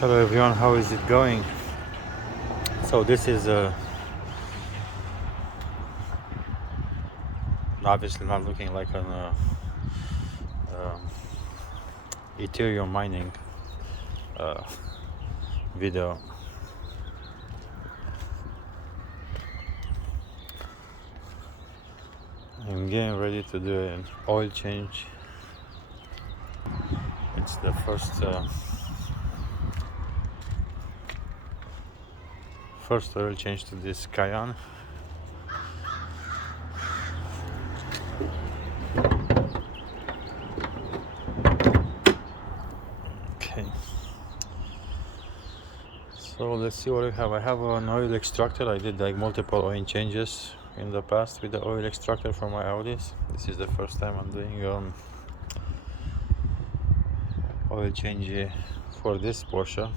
Hello everyone, how is it going? So this is obviously not looking like an um, Ethereum mining uh, video. I'm getting ready to do an oil change. It's the first oil change to this Cayenne. Okay. So let's see what I have. I have an oil extractor. I did like multiple oil changes in the past with the oil extractor for my Audis. This is the first time I'm doing oil change for this Porsche.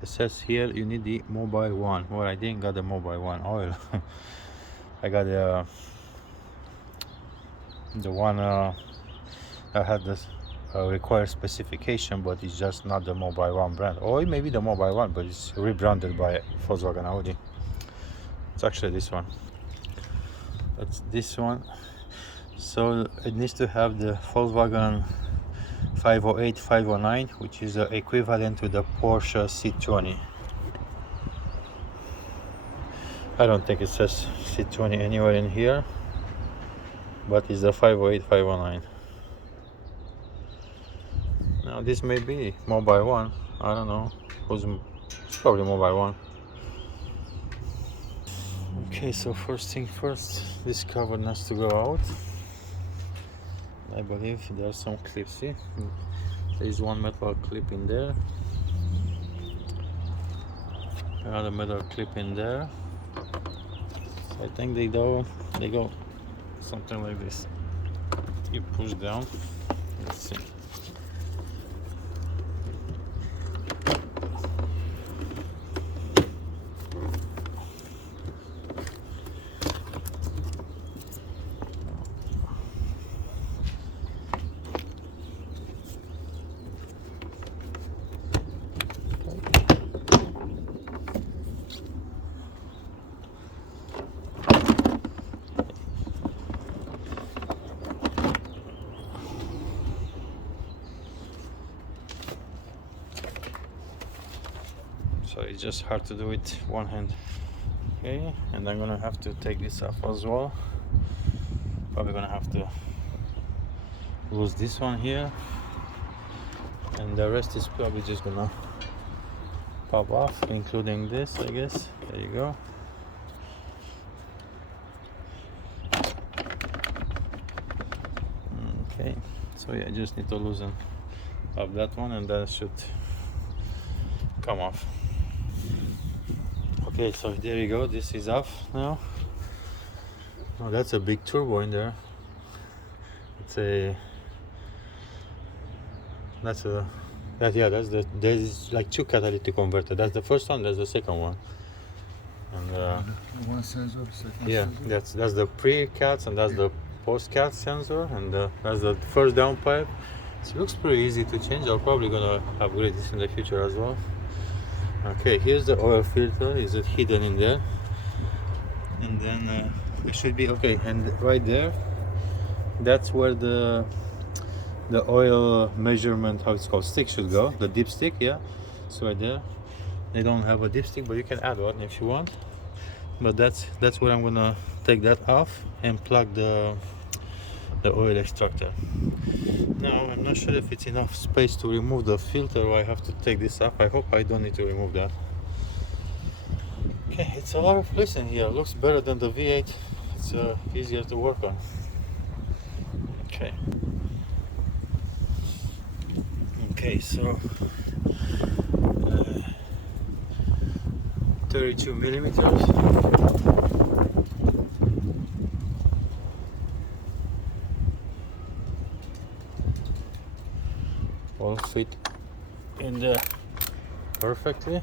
It says here you need the mobile one. Well, I didn't got the mobile one oil. I got the one that had this required specification, but it's just not the mobile one brand. Or it may be the mobile one, but it's rebranded by Volkswagen Audi. It's actually this one. That's this one. So it needs to have the Volkswagen 508, 509, which is equivalent to the Porsche C20. I don't think it says C20 anywhere in here, but it's the 508, 509. Now this may be mobile one. I don't know. It's probably mobile one. Okay, so first thing first, this cover needs to go out. I believe there are some clips here. There is one metal clip in there, another metal clip in there. So I think they go something like this. You push down. Let's see. So it's just hard to do it one hand. Okay, and I'm gonna have to take this off as well. Probably gonna have to lose this one here, and the rest is probably just gonna pop off, including this, I guess. There you go. Okay, so yeah, I just need to loosen up that one, and that should come off. Okay, so there you go. This is off now. Oh, that's a big turbo in there. There's like two catalytic converter. That's the first one. That's the second one. And one sensor, second yeah, sensor. that's the pre-cats and that's the post-cat sensor, and that's the first downpipe. So it looks pretty easy to change. I'm probably gonna upgrade this in the future as well. Okay, here's the oil filter. Is it hidden in there? And then it should be okay. And right there, that's where the oil measurement, how it's called, stick should go. The dipstick, yeah. So right there, they don't have a dipstick, but you can add one if you want. But that's where I'm gonna take that off and plug the oil extractor. Now I'm not sure if it's enough space to remove the filter, or I have to take this off. I hope I don't need to remove that. Okay, it's a lot of place in here. Looks better than the V8. It's easier to work on. Okay. Okay, so 32 millimeters. All fit in there perfectly.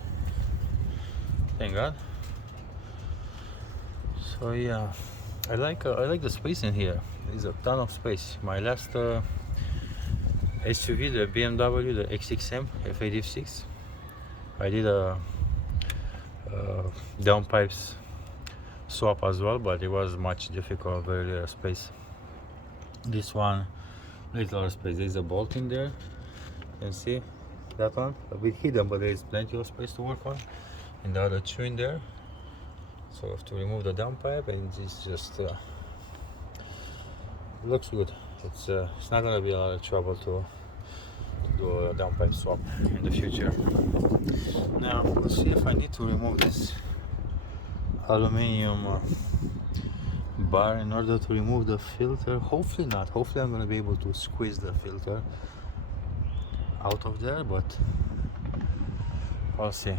Thank God. So yeah, I like the space in here. There's a ton of space. My last SUV, the BMW, the X6M F86, I did a downpipes swap as well, but it was much difficult, very little space. This one, little space. There's a bolt in there. You can see that one a bit hidden, but there is plenty of space to work on. And the other two in there. So I have to remove the downpipe, and it's just looks good. It's not gonna be a lot of trouble to do a downpipe swap in the future. Now we'll see if I need to remove this aluminium bar in order to remove the filter. Hopefully not. Hopefully I'm gonna be able to squeeze the filter out of there, but I'll see.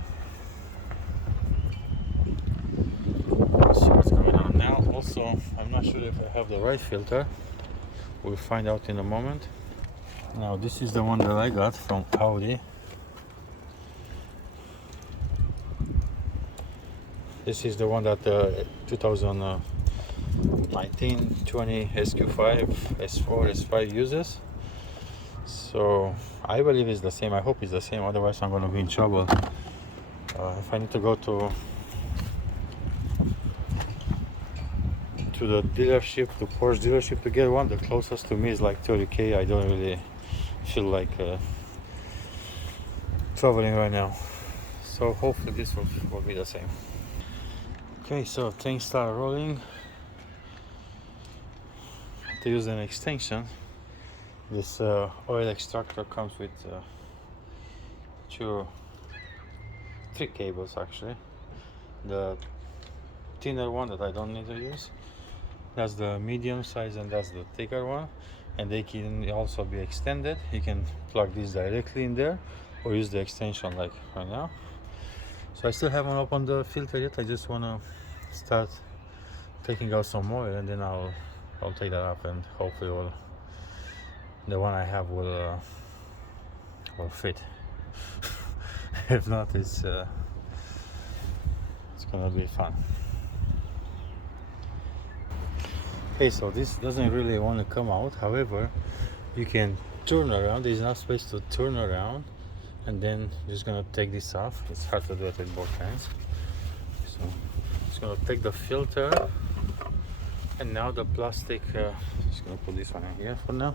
Let's see what's going on now. Also, I'm not sure if I have the right filter. We'll find out in a moment. Now this is the one that I got from Audi. This is the one that 2019 20 SQ5, S4, S5 uses. So I believe it's the same. I hope it's the same, otherwise I'm going to be in trouble. If I need to go to the dealership, the Porsche dealership to get one, the closest to me is like 30k. I don't really feel like traveling right now. So hopefully this will be the same. Okay, so things start rolling. To use an extension, this oil extractor comes with three cables actually. The thinner one that I don't need to use, that's the medium size, and that's the thicker one, and they can also be extended. You can plug this directly in there or use the extension like right now. So I still haven't opened the filter yet. I just want to start taking out some oil, and then I'll take that up, and hopefully the one I have will fit. If not, it's gonna be fun. Okay, so this doesn't really want to come out. However, you can turn around. There's enough space to turn around, and then you're just gonna take this off. It's hard to do it with both hands. So it's gonna take the filter, and now the plastic. Just gonna put this one in here for now.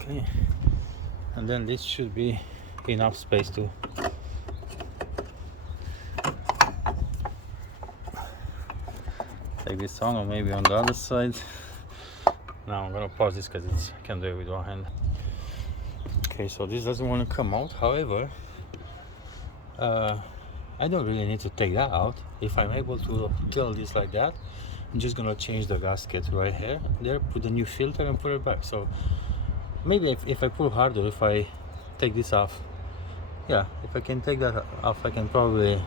Okay, and then this should be enough space to take this on, or maybe on the other side. Now I'm gonna pause this because I can't do it with one hand. Okay, so this doesn't want to come out. However, I don't really need to take that out. If I'm able to kill this like that, I'm just gonna change the gasket right here, there, put the new filter and put it back. So maybe if I pull harder, if I take this off, yeah, if I can take that off, I can probably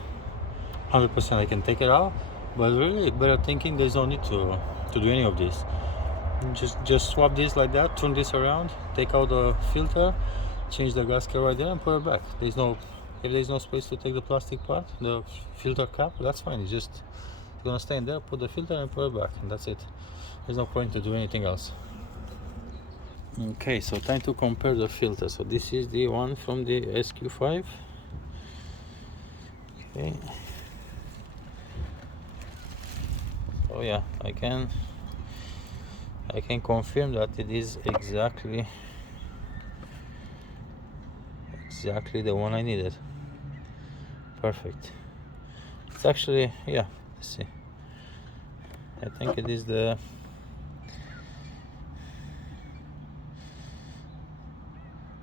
100% I can take it out. But really, better thinking, there's no need to do any of this. Just swap this like that, turn this around, take out the filter, change the gasket right there, and put it back. If there's no space to take the plastic part, the filter cap, that's fine. It's just gonna stay in there, put the filter and put it back, and that's it. There's no point to do anything else. Okay, so time to compare the filter. So this is the one from the SQ5. Okay. Oh yeah, I can confirm that it is exactly the one I needed. Perfect. It's actually, yeah, let's see. I think it is the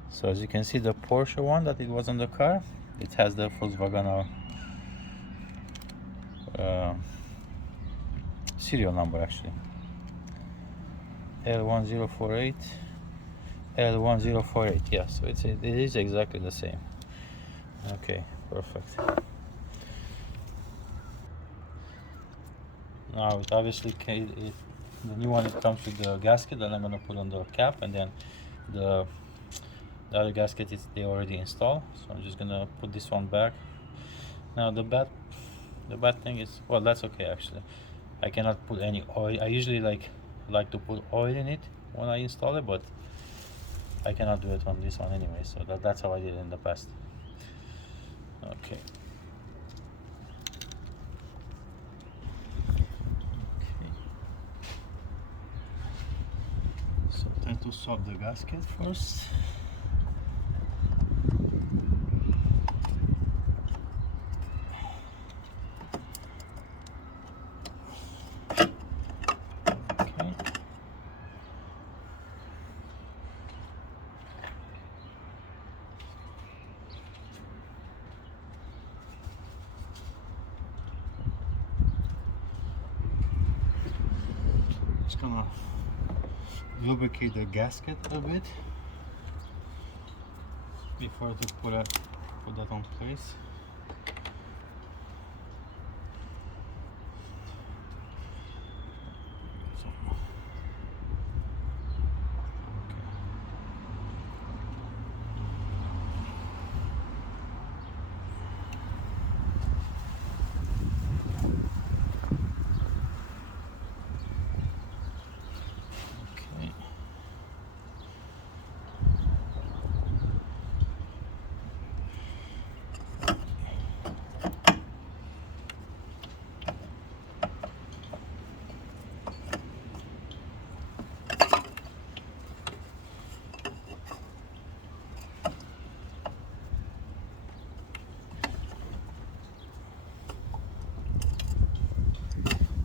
so as you can see, the Porsche one that it was on the car, it has the Volkswagen serial number actually. L1048 L1048. Yeah, so it is exactly the same. Okay, perfect. Now it obviously the new one, it comes with the gasket that I'm gonna put on the cap, and then the other gasket they already installed. So I'm just gonna put this one back. Now the bad thing is, well, that's okay actually. I cannot put any oil. I usually like to put oil in it when I install it, but I cannot do it on this one anyway, so that's how I did it in the past. Okay. So time to swap the gasket first. Just gonna lubricate the gasket a bit before to put that on place.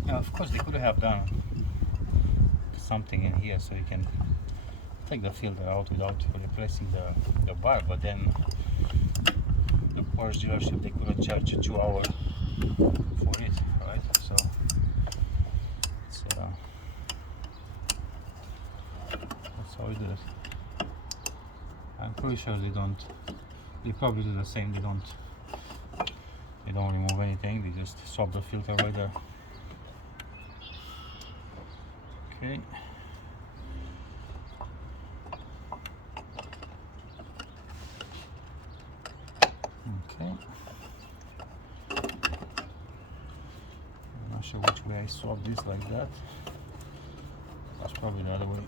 Now, of course, they could have done something in here so you can take the filter out without replacing the bar, but then the Porsche dealership, they couldn't charge you 2 hours for it, right? So it's, that's how we do it. I'm pretty sure they probably do the same. They don't remove anything, they just swap the filter right there. Okay. Okay. I'm not sure which way I swap this like that. That's probably the other way.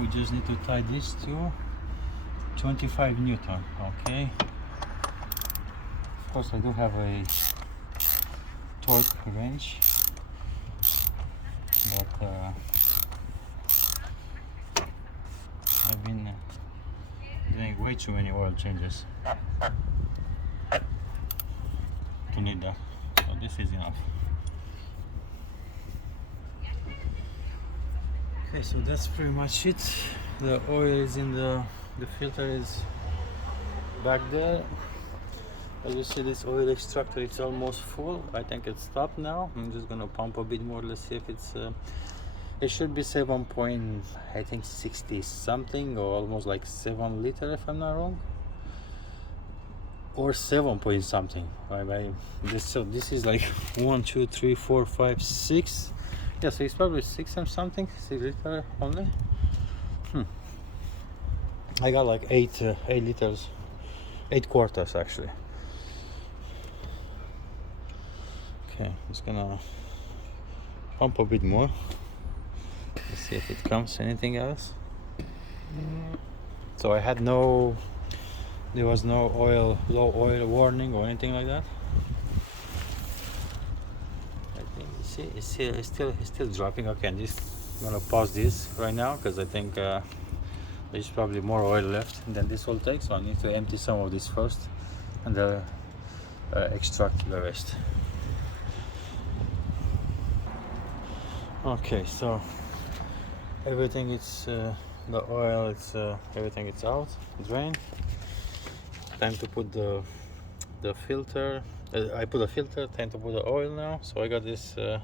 We just need to tie this to 25 Newton. Okay, of course I do have a torque wrench, but I've been doing way too many oil changes to need that, so this is enough. Okay, so that's pretty much it. The oil is in the filter is back there. As you see, this oil extractor, it's almost full. I think it's stopped now. I'm just gonna pump a bit more. Let's see if it's it should be 7 point, I think 60 something, or almost like 7 liter if I'm not wrong, or 7 point something. So this is like 1 2 3 4 5 6. Yeah, so it's probably 6 and something, 6 liter only. I got like 8 liters, 8 quarters actually. Okay, just gonna pump a bit more. Let's see if it comes anything else. So I had no There was no low oil warning or anything like that. I think it's still dropping. Okay, I'm just gonna pause this right now because I think there's probably more oil left than this will take. So I need to empty some of this first and extract the rest. Okay, so everything is the oil. It's everything is out, drained. Time to put the filter. I put a filter. Time to put the oil now. So I got this. The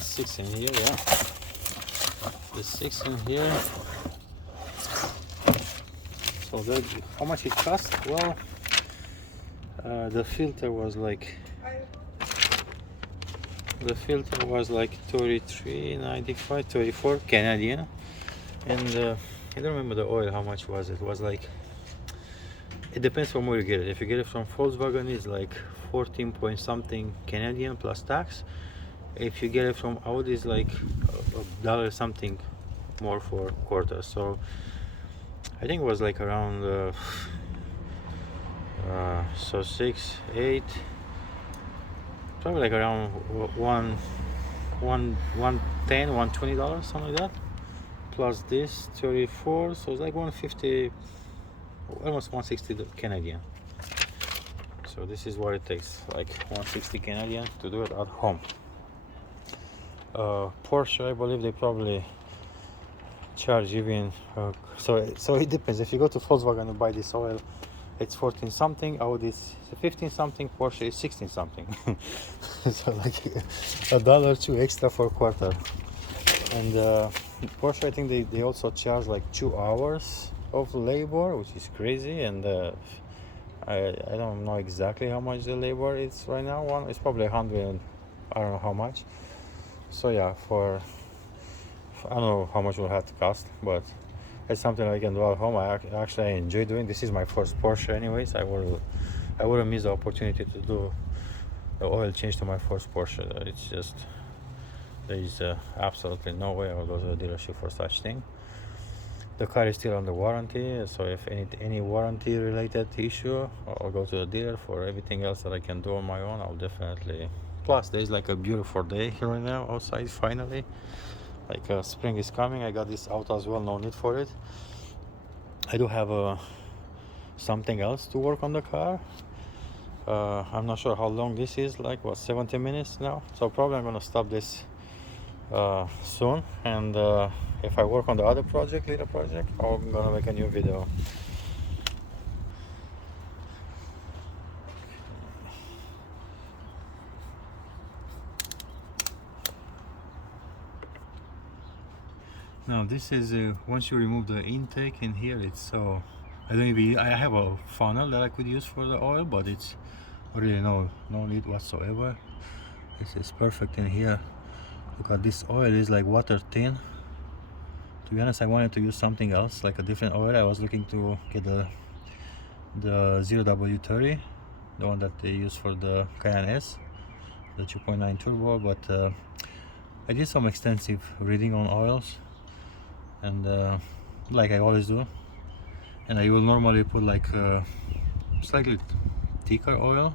6 in here, yeah. The 6 in here. So that, how much it cost? Well, the filter was like $33.95, 34 Canadian, and I don't remember the oil. How much was it? It was like, it depends from where you get it. If you get it from Volkswagen, it's like 14 point something Canadian plus tax. If you get it from Audi, it's like a dollar something more for quarter. So I think it was like around so 6, 8, probably like around $110, $120, something like that. Plus this 34, so it's like 150, almost 160 Canadian. So this is what it takes, like 160 Canadian to do it at home. Porsche, I believe they probably charge even so it depends. If you go to Volkswagen and buy this oil, it's 14 something, Audi is 15 something, Porsche is 16 something. So like $1 extra for a quarter. And Porsche, I think they also charge like 2 hours of labor, which is crazy. And I don't know exactly how much the labor is right now. One is probably 100, I don't know how much. So yeah, I don't know how much it will have to cost, but it's something I can do at home. I enjoy doing. This is my first Porsche anyways. I wouldn't miss the opportunity to do the oil change to my first Porsche. It's just, there is absolutely no way I will go to the dealership for such thing. The car is still under warranty, so if any warranty related issue, I'll go to the dealer. For everything else that I can do on my own, I'll definitely. Plus there's like a beautiful day here right now outside, finally. Like spring is coming. I got this out as well, no need for it. I do have something else to work on the car. I'm not sure how long this is, like what, 70 minutes now. So probably I'm gonna stop this soon, and if I work on the other project, little project, I'm gonna make a new video. Now this is once you remove the intake in here, it's so I have a funnel that I could use for the oil, but it's really no need whatsoever. This is perfect in here. Look at this oil, is like water thin. To be honest, I wanted to use something else, like a different oil. I was looking to get the 0W30, the one that they use for the Cayenne S, the 2.9 turbo, but I did some extensive reading on oils, and like I always do, and I will normally put like slightly thicker oil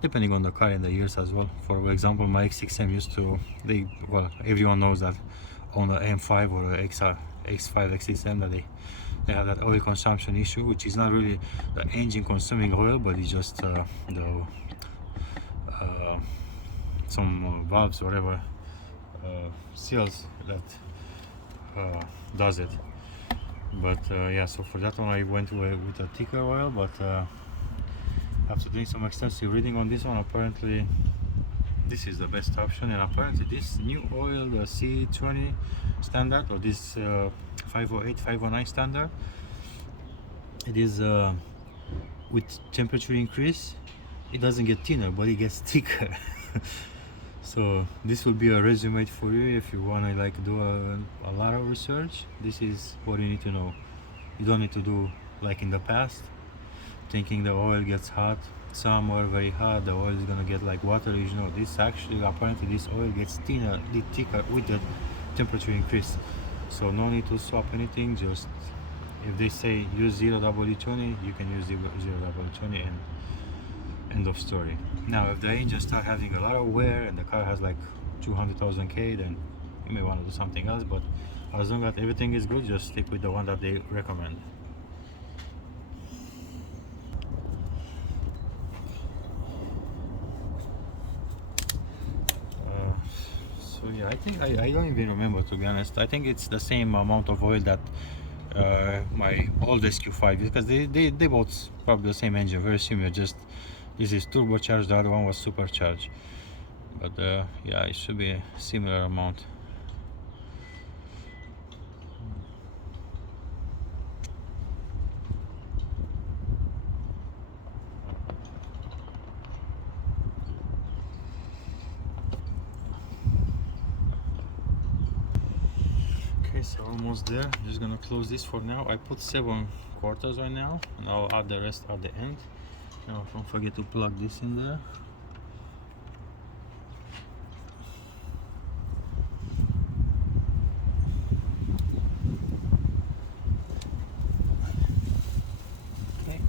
depending on the car and the years as well. For example, my X6M used to, well, everyone knows that on the M5 or the X5 X6M that they have that oil consumption issue, which is not really the engine consuming oil, but it's just some valves or whatever seals that does it. But yeah, so for that one I went with a thicker oil, but after doing some extensive reading on this one, apparently this is the best option. And apparently this new oil, the C20 standard, or this 508 509 standard, it is with temperature increase, it doesn't get thinner, but it gets thicker. So this will be a resume for you if you want to like do a lot of research. This is what you need to know. You don't need to do like in the past, thinking the oil gets hot, somewhere very hot, the oil is gonna get like watery. You know, this actually, apparently this oil gets thicker with the temperature increase. So no need to swap anything, just if they say use 0W20, you can use 0W20 and end of story. Now if the engine start having a lot of wear and the car has like 200,000 K, then you may want to do something else, but as long as everything is good, just stick with the one that they recommend. So yeah, I think I don't even remember, to be honest. I think it's the same amount of oil that my old SQ5, because they both probably the same engine, very similar, just this is turbocharged, the other one was supercharged, but yeah, it should be a similar amount. Okay, so almost there. I'm just gonna close this for now. I put 7/4 right now, and I'll add the rest at the end. Now don't forget to plug this in there. Okay.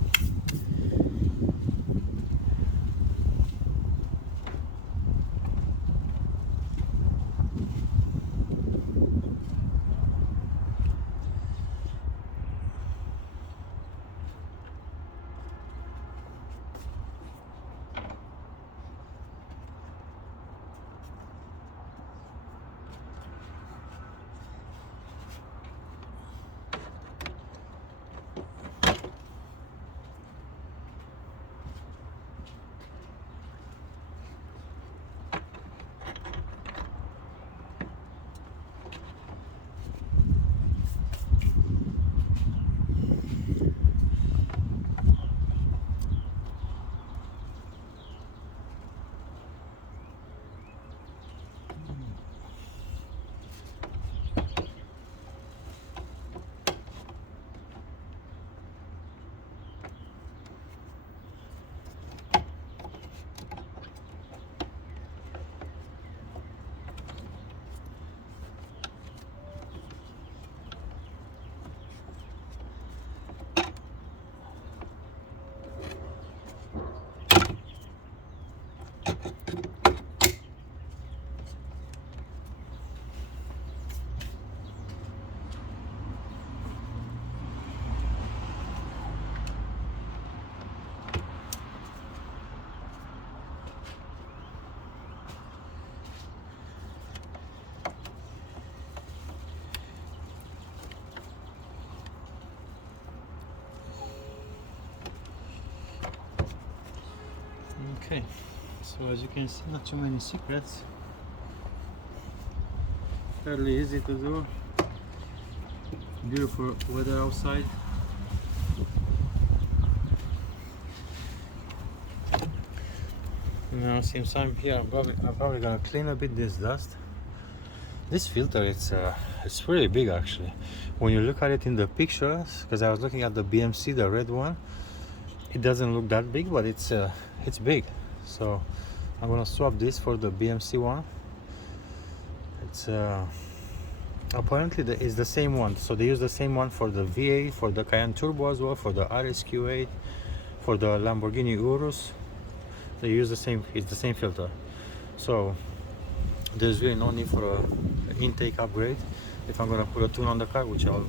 Okay, so as you can see, not too many secrets. Fairly easy to do. Beautiful weather outside. Now since I'm here, I'm probably gonna clean a bit this dust. This filter, it's really big actually. When you look at it in the pictures, because I was looking at the BMC, the red one, it doesn't look that big, but it's big. So I'm gonna swap this for the BMC one. It's apparently it's the same one, so they use the same one for the V8, for the Cayenne Turbo as well, for the RSQ8, for the Lamborghini Urus. They use the same, it's the same filter. So there's really no need for an intake upgrade if I'm gonna put a tune on the car, which I'll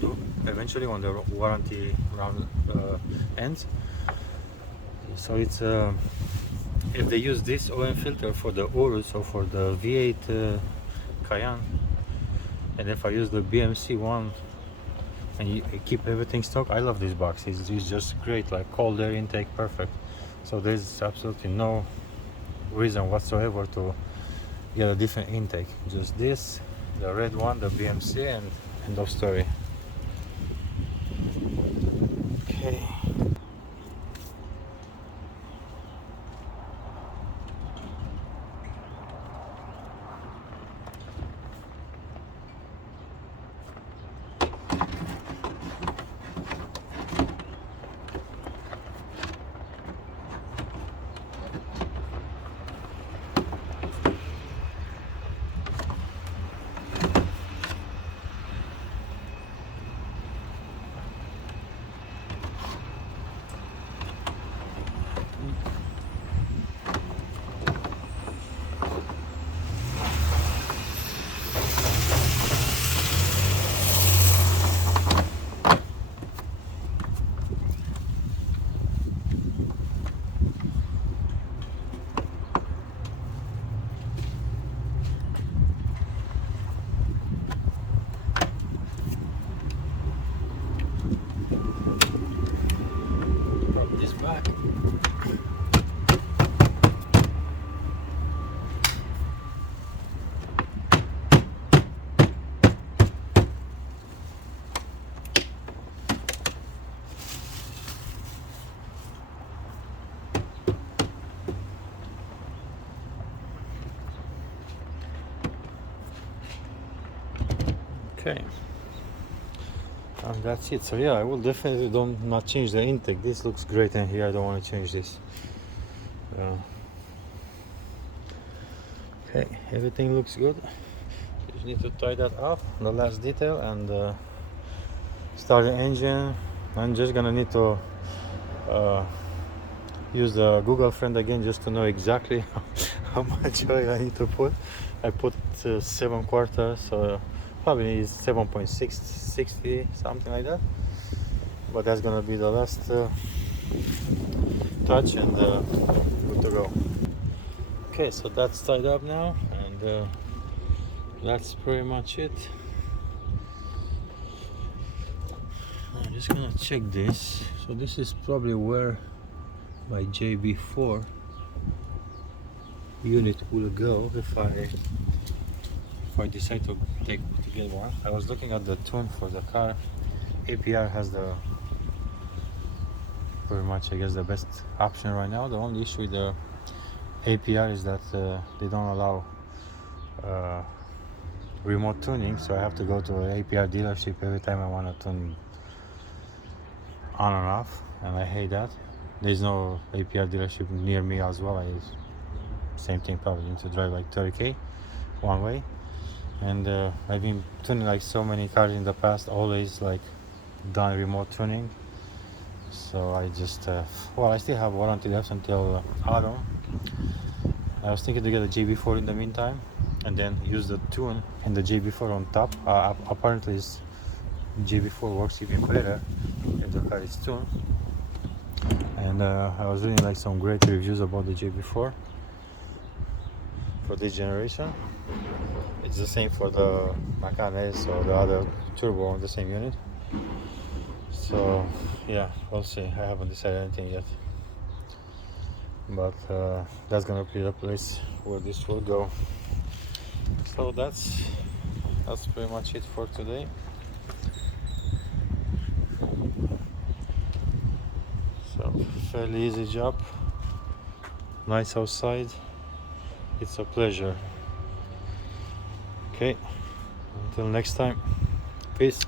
do eventually when the warranty round ends. So it's if they use this OM filter for the Urus or for the V8 Cayenne, and if I use the BMC one and you keep everything stock, I love this box. It's just great, like cold air intake, perfect. So there's absolutely no reason whatsoever to get a different intake. Just this, the red one, the BMC, and end of story. Okay. Okay, and that's it. So yeah, I will definitely not change the intake. This looks great in here. I don't want to change this. Okay, everything looks good. Just need to tie that off, the last detail, and start the engine. I'm just gonna need to use the Google friend again just to know exactly how much oil I need to put. I put 7 quarters, so probably is 7.660, something like that. But that's gonna be the last touch, and good to go. Okay, so that's tied up now, and that's pretty much it. I'm just gonna check this. So this is probably where my JB4 unit will go if I decide to get one. I was looking at the tune for the car. APR has the pretty much, I guess, the best option right now. The only issue with the APR is that they don't allow remote tuning, so I have to go to an APR dealership every time I want to tune on and off, and I hate that. There's no APR dealership near me as well. Same thing, probably need to drive like 30k one way, and I've been tuning like so many cars in the past, always like done remote tuning. So I just well, I still have warranty left until autumn. I was thinking to get a JB4 in the meantime, and then use the tune in the JB4 on top. Apparently, JB4 works even better if the car is tuned. And I was reading like some great reviews about the JB4 for this generation. It's the same for the Macan S or the other turbo on the same unit. So yeah, we'll see. I haven't decided anything yet, but that's gonna be the place where this will go. So that's pretty much it for today. So fairly easy job, nice outside. It's a pleasure. Okay, until next time, peace.